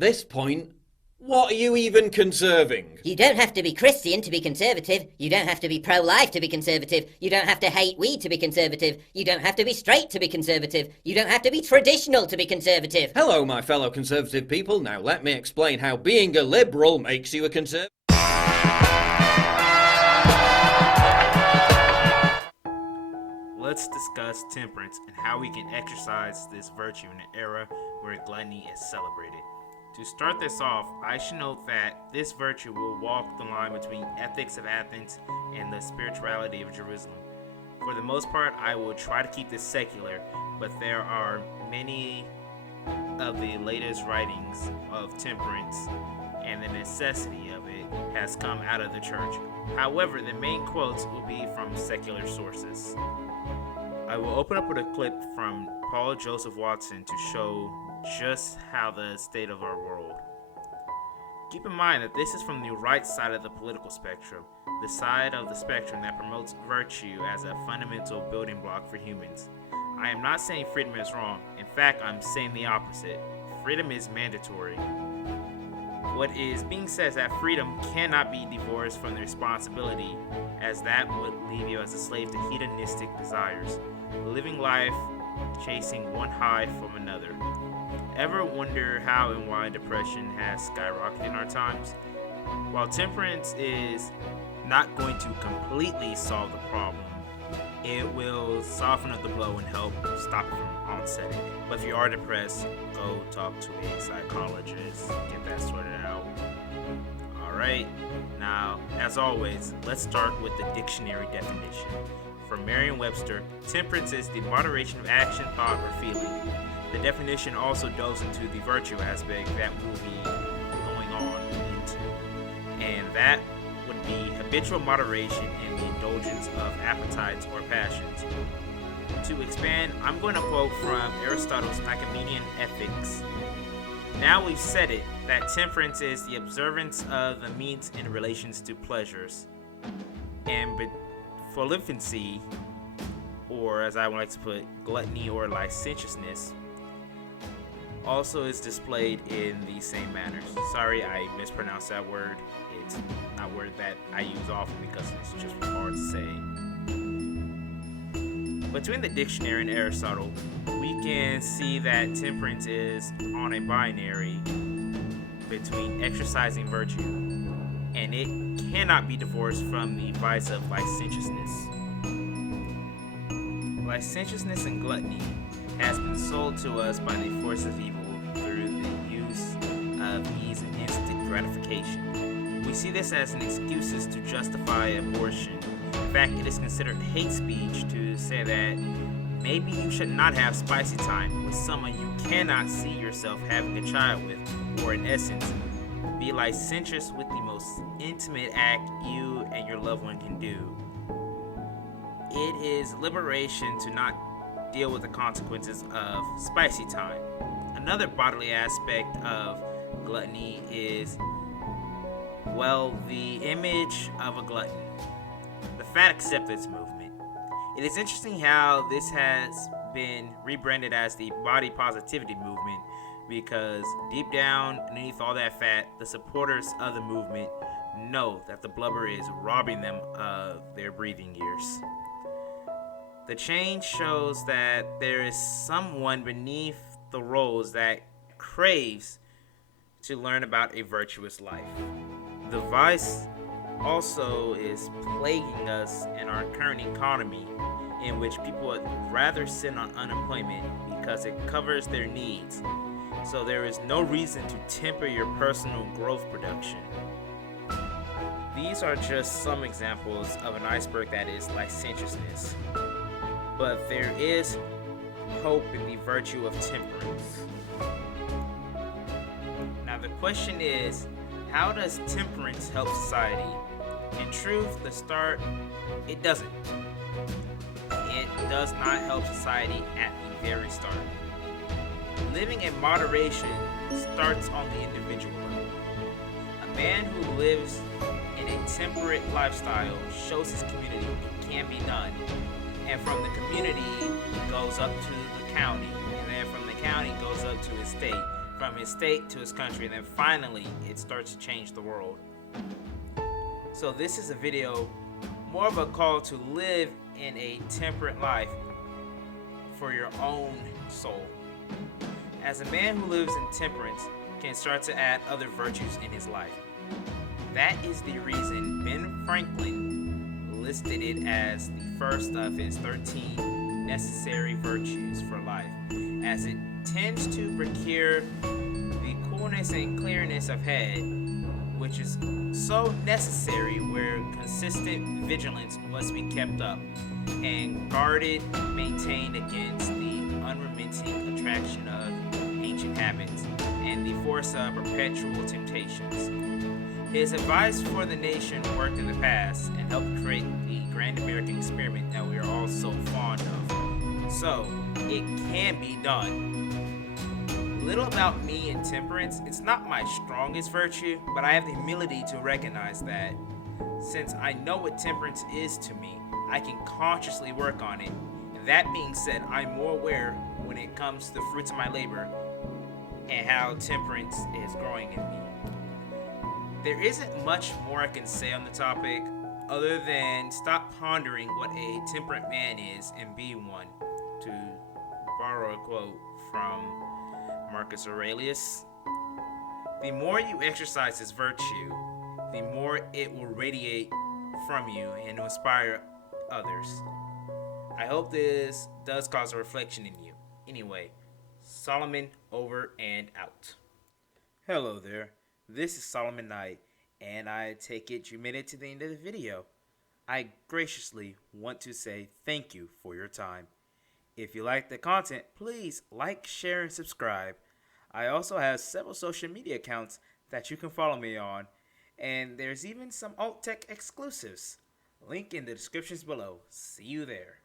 At this point, what are you even conserving? You don't have to be Christian to be conservative. You don't have to be pro-life to be conservative. You don't have to hate weed to be conservative. You don't have to be straight to be conservative. You don't have to be traditional to be conservative. Hello, my fellow conservative people. Now let me explain how being a liberal makes you a conservative. Let's discuss temperance and how we can exercise this virtue in an era where gluttony is celebrated. To start this off, I should note that this virtue will walk the line between ethics of Athens and the spirituality of Jerusalem. For the most part, I will try to keep this secular, but there are many of the latest writings of temperance, and the necessity of it has come out of the church. However, the main quotes will be from secular sources. I will open up with a clip from Paul Joseph Watson to show just how the state of our world. Keep in mind that this is from the right side of the political spectrum, the side of the spectrum that promotes virtue as a fundamental building block for humans. I am not saying freedom is wrong. In fact, I'm saying the opposite. Freedom is mandatory. What is being said is that freedom cannot be divorced from the responsibility, as that would leave you as a slave to hedonistic desires, living life chasing one high from another. Ever wonder how and why depression has skyrocketed in our times? While temperance is not going to completely solve the problem, it will soften up the blow and help stop it from onsetting. But if you are depressed, go talk to a psychologist, get that sorted out. Alright, now, as always, let's start with the dictionary definition. From Merriam-Webster, temperance is the moderation of action, thought, or feeling. The definition also delves into the virtue aspect that we'll be going on into, and that would be habitual moderation in the indulgence of appetites or passions. To expand, I'm going to quote from Aristotle's Nicomachean Ethics. Now we've said it, that temperance is the observance of the means in relations to pleasures, and prolificency, or as I would like to put, gluttony or licentiousness, also is displayed in the same manner. Sorry, I mispronounced that word. It's not a word that I use often because it's just hard to say. Between the dictionary and Aristotle, we can see that temperance is on a binary between exercising virtue, and it cannot be divorced from the vice of licentiousness. Licentiousness and gluttony has been sold to us by the force of evil through the use of ease and instant gratification. We see this as an excuse to justify abortion. In fact, it is considered hate speech to say that maybe you should not have spicy time with someone you cannot see yourself having a child with, or in essence, be licentious with the most intimate act you and your loved one can do. It is liberation to not deal with the consequences of spicy time. Another bodily aspect of gluttony is, well, the image of a glutton, the fat acceptance movement. It is interesting how this has been rebranded as the body positivity movement, because deep down underneath all that fat, the supporters of the movement know that the blubber is robbing them of their breathing years. The change shows that there is someone beneath the rolls that craves to learn about a virtuous life. The vice also is plaguing us in our current economy, in which people would rather sit on unemployment because it covers their needs. So there is no reason to temper your personal growth production. These are just some examples of an iceberg that is licentiousness. But there is hope in the virtue of temperance. Now the question is, how does temperance help society? In truth, the start, it doesn't. It does not help society at the very start. Living in moderation starts on the individual level. A man who lives in a temperate lifestyle shows his community it can be done. And from the community goes up to the county, and then from the county goes up to his state. from his state to his country, and then finally it starts to change the world. So this is a video more of a call to live in a temperate life for your own soul. As a man who lives in temperance can start to add other virtues in his life. That is the reason Ben Franklin listed it as the first of his 13 necessary virtues for life, as it tends to procure the coolness and clearness of head, which is so necessary where consistent vigilance must be kept up and guarded, maintained against the unremitting attraction of ancient habits and the force of perpetual temptations. His advice for the nation worked in the past and helped create the grand American experiment that we are all so fond of. So, it can be done. Little about me and temperance, it's not my strongest virtue, but I have the humility to recognize that since I know what temperance is to me, I can consciously work on it. And that being said, I'm more aware when it comes to the fruits of my labor and how temperance is growing in me. There isn't much more I can say on the topic other than stop pondering what a temperate man is and be one, to borrow a quote from Marcus Aurelius. The more you exercise this virtue, the more it will radiate from you and inspire others. I hope this does cause a reflection in you. Anyway, Solomon over and out. Hello there. This is Solomon Knight, and I take it you made it to the end of the video. I graciously want to say thank you for your time. If you like the content, please like, share, and subscribe. I also have several social media accounts that you can follow me on, and there's even some alt tech exclusives. Link in the descriptions below. See you there.